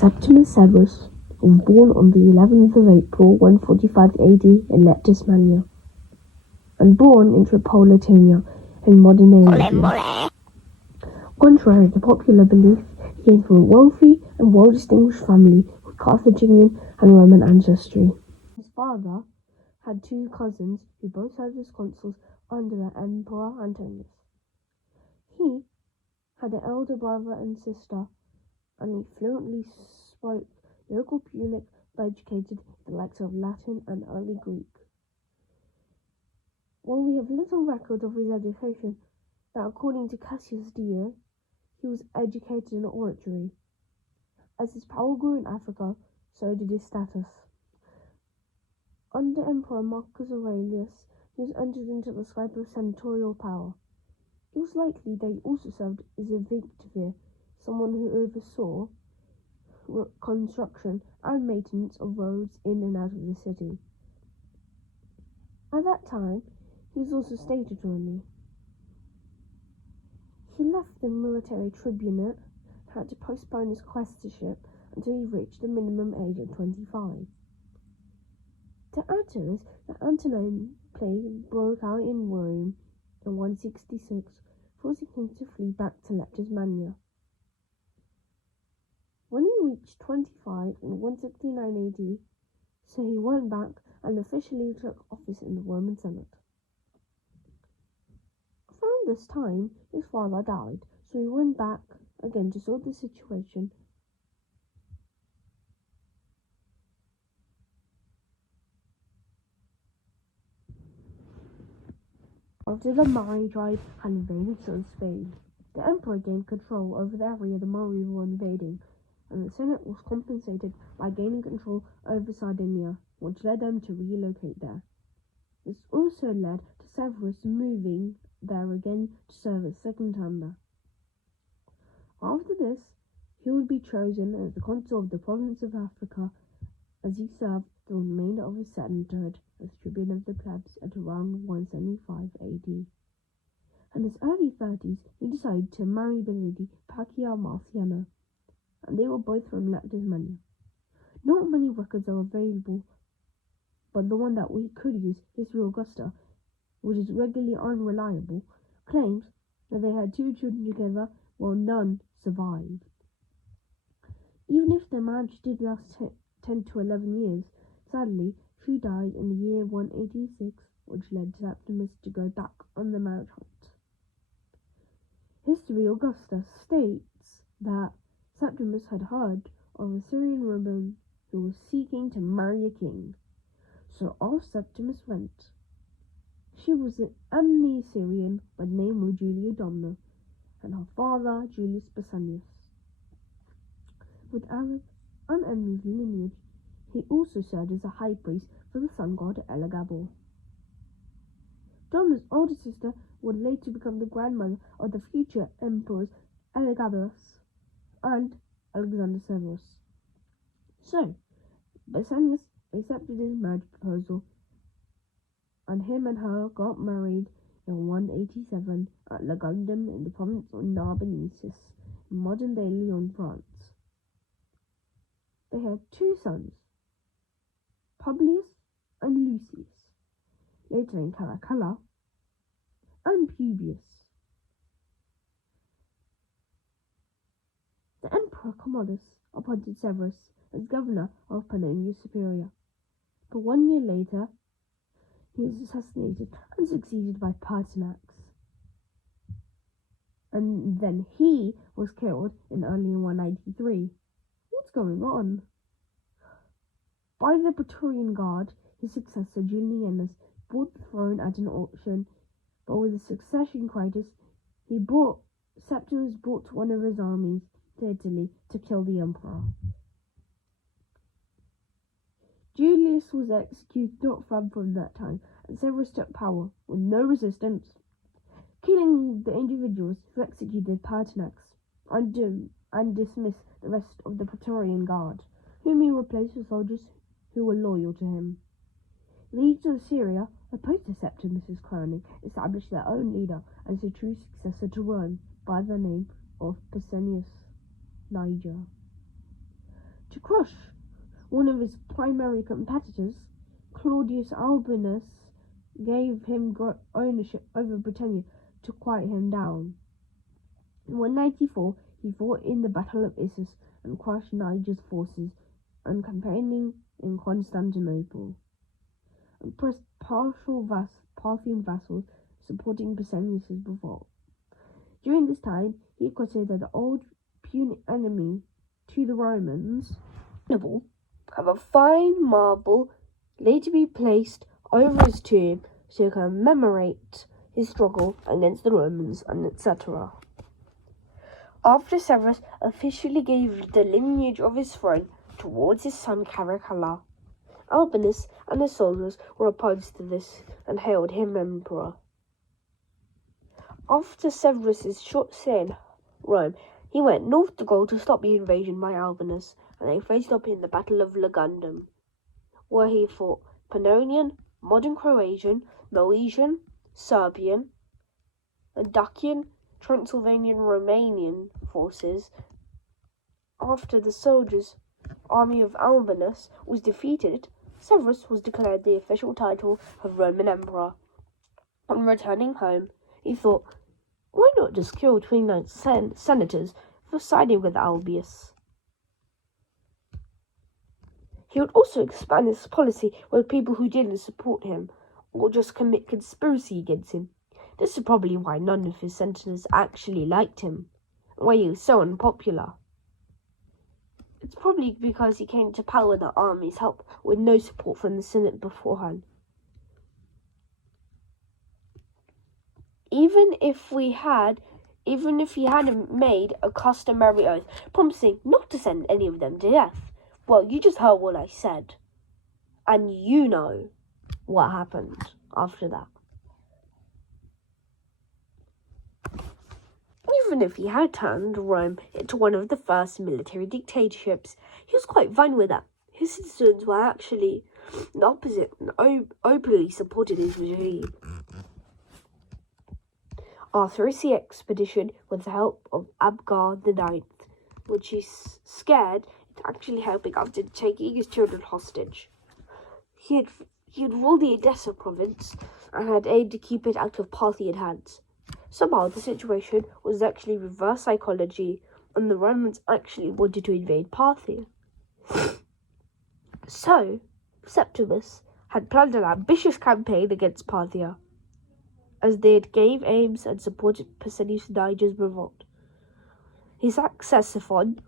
Septimus Severus was born on the 11th of April 145 AD in Leptis Mania, and born in Tripolitania in modern Arabia. Contrary to popular belief, he came from a wealthy and well-distinguished family with Carthaginian and Roman ancestry. His father had two cousins who both served as consuls under the Emperor Antonius. He had an elder brother and sister, and he fluently spoke local Punic but educated the likes of Latin and early Greek. While we have little record of his education, that according to Cassius Dio, he was educated in oratory. As his power grew in Africa, so did his status. Under Emperor Marcus Aurelius, he was entered into the scope of senatorial power. It was likely that he also served as a victivir, someone who oversaw construction and maintenance of roads in and out of the city. At that time, he was also state attorney. He left the military tribunate and had to postpone his quaestorship until he reached the minimum age of 25. To add to this, the Antonine plague broke out in Rome in 166, forcing him to flee back to Leptis Mania. When he reached 25 in 169 AD, so he went back and officially took office in the Roman Senate. Around this time, his father died, so he went back again to sort the situation. After the Magi had invaded southern Spain, the emperor gained control over the area the Mari were invading, and the Senate was compensated by gaining control over Sardinia, which led them to relocate there. This also led to Severus moving there again to serve his second term there. After this, he would be chosen as the consul of the province of Africa, as he served the remainder of his senatorhood as tribune of the plebs at around 175 AD. In his early 30s, he decided to marry the lady Pacia Marciana, and they were both from Leptis Mania. Not many records are available, but the one that we could use, History Augusta, which is regularly unreliable, claims that they had two children together while none survived. Even if their marriage did last 10 to 11 years, sadly, she died in the year 186, which led Septimus to go back on the marriage hunt. History Augusta states that Septimus had heard of a Syrian woman who was seeking to marry a king, so off Septimus went. She was an eminently Syrian by the name of Julia Domna, and her father Julius Basanius. With Arab and envied lineage, he also served as a high priest for the sun god Elagabor. Domna's older sister would later become the grandmother of the future emperors Elagabalus and Alexander Severus. So, Basanius accepted his marriage proposal, and him and her got married in 187 at Lagundum in the province of Narbonensis, in modern-day Lyon, France. They had two sons, Publius and Lucius, later in Caracalla, and Publius. The Emperor Commodus appointed Severus as governor of Pannonia Superior, but 1 year later he was assassinated and succeeded by Pertinax, and then he was killed in early 193. What's going on? By the Praetorian Guard, his successor Julianus bought the throne at an auction, but with a succession crisis, Septimus brought one of his armies to Italy to kill the emperor. Julius was executed not far from that time, and Severus took power with no resistance, killing the individuals who executed Pertinax and dismissed the rest of the Praetorian Guard, whom he replaced with soldiers who were loyal to him. The leaders of Syria, opposed to Septimus' crowning, established their own leader as a true successor to Rome by the name of Pescennius Niger. to crush one of his primary competitors. Claudius Albinus gave him ownership over Britannia to quiet him down. In 194, he fought in the Battle of Issus and crushed Niger's forces and campaigning in Constantinople, and pressed Parthian vassals supporting Septimus' revolt. During this time, he considered the old Punic enemy to the Romans have a fine marble laid to be placed over his tomb to commemorate his struggle against the Romans, and etc. After Severus officially gave the lineage of his throne towards his son Caracalla, Albinus and his soldiers were opposed to this and hailed him emperor. After Severus' short stay in Rome, he went north to Gaul to stop the invasion by Albinus, and they faced up in the Battle of Lugudunum, where he fought Pannonian, modern Croatian, Milesian, Serbian, and Dacian, Transylvanian, Romanian forces. After the soldiers' army of Albinus was defeated, Severus was declared the official title of Roman Emperor. On returning home, he thought, why not just kill 29 senators for siding with Albius? He would also expand his policy with people who didn't support him or just commit conspiracy against him. This is probably why none of his senators actually liked him, and why he was so unpopular. It's probably because he came to power with the army's help, with no support from the Senate beforehand. Even if he hadn't made a customary oath, promising not to send any of them to death, well, you just heard what I said, and you know what happened after that. Even if he had turned Rome into one of the first military dictatorships, he was quite fine with that. His citizens were actually the opposite and openly supported his regime. After a sea expedition with the help of Abgar IX, which he scared into actually helping after taking his children hostage. He had ruled the Edessa province and had aimed to keep it out of Parthian hands. Somehow the situation was actually reverse psychology, and the Romans actually wanted to invade Parthia. So, Septimus had planned an ambitious campaign against Parthia, as they had gave aims and supported Pescennius Niger's revolt. He sacked Ctesiphon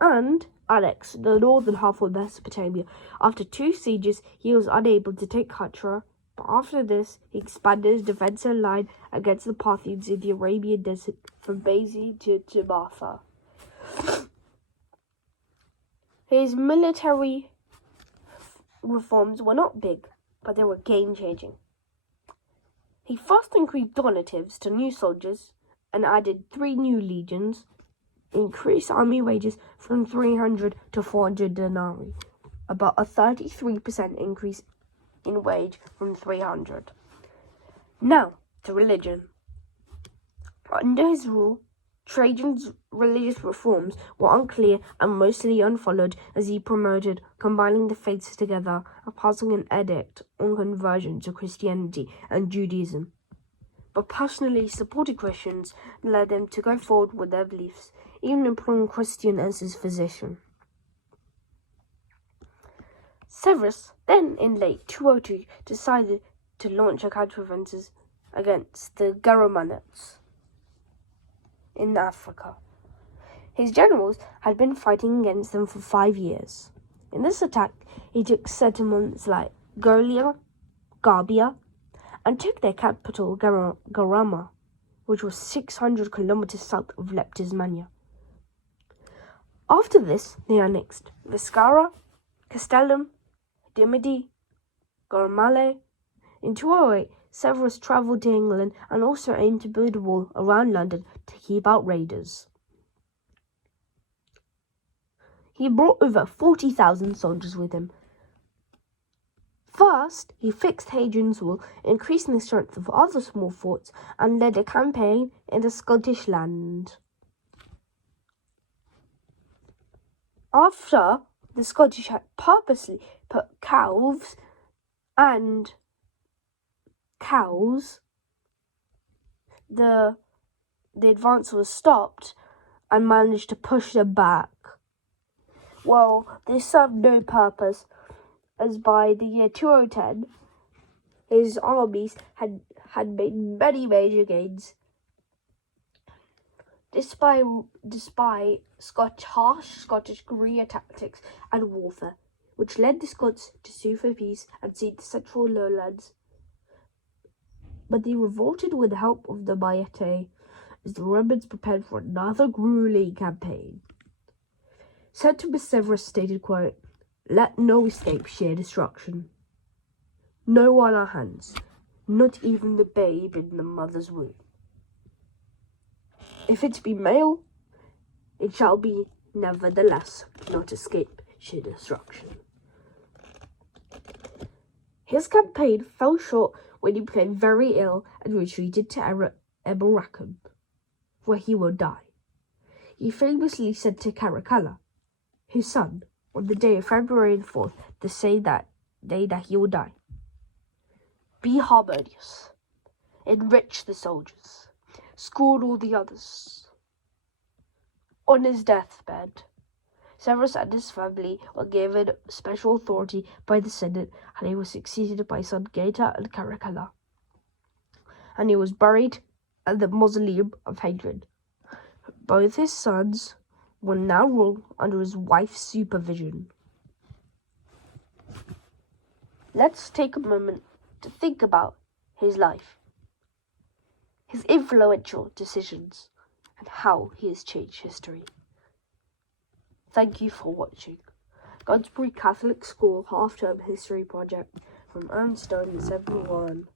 and annexed the northern half of Mesopotamia. After 2 sieges, he was unable to take Hatra, but after this, he expanded his defensive line against the Parthians in the Arabian desert from Bazi to Jamatha. His military reforms were not big, but they were game-changing. He first increased donatives to new soldiers and added 3 new legions, increased army wages from 300 to 400 denarii, about a 33% increase in wage from 300. Now, to religion. Under his rule, Trajan's religious reforms were unclear and mostly unfollowed, as he promoted combining the faiths together and passing an edict on conversion to Christianity and Judaism. But personally supported Christians and led them to go forward with their beliefs, even employing Christian as his physician. Severus then, in late 202, decided to launch a counteroffensive against the Germanites in Africa. His generals had been fighting against them for 5 years. In this attack, he took settlements like Gerlia, Garbia, and took their capital, Garama, which was 600 kilometers south of Leptismania. After this, they annexed Viscara, Castellum, Dimidi, Gormale. In 208, Severus travelled to England and also aimed to build a wall around London to keep out raiders. He brought over 40,000 soldiers with him. First, he fixed Hadrian's Wall, increasing the strength of other small forts, and led a campaign in the Scottish land. After the Scottish had purposely put the advance was stopped and managed to push them back. Well, this served no purpose, as by the year 2010, his armies had made many major gains. Despite harsh Scottish guerrilla tactics and warfare, which led the Scots to sue for peace and cede the central lowlands. But they revolted with the help of the Maite, as the Romans prepared for another grueling campaign. Septimus Severus stated, quote, "Let no escape sheer destruction. No on our hands, not even the babe in the mother's womb. If it be male, it shall be nevertheless not escape sheer destruction." His campaign fell short when he became very ill and retreated to Eboracum, where he will die. He famously said to Caracalla, his son, on the day of February 4th, the same day that he will die, "Be harmonious, enrich the soldiers, scorn all the others." On his deathbed, Severus and his family were given special authority by the Senate, and he was succeeded by son Gaeta and Caracalla. And he was buried at the Mausoleum of Hadrian. Both his sons will now rule under his wife's supervision. Let's take a moment to think about his life, his influential decisions, and how he has changed history. Thank you for watching. Godbury Catholic School Half-Term History Project from Ernstone 71.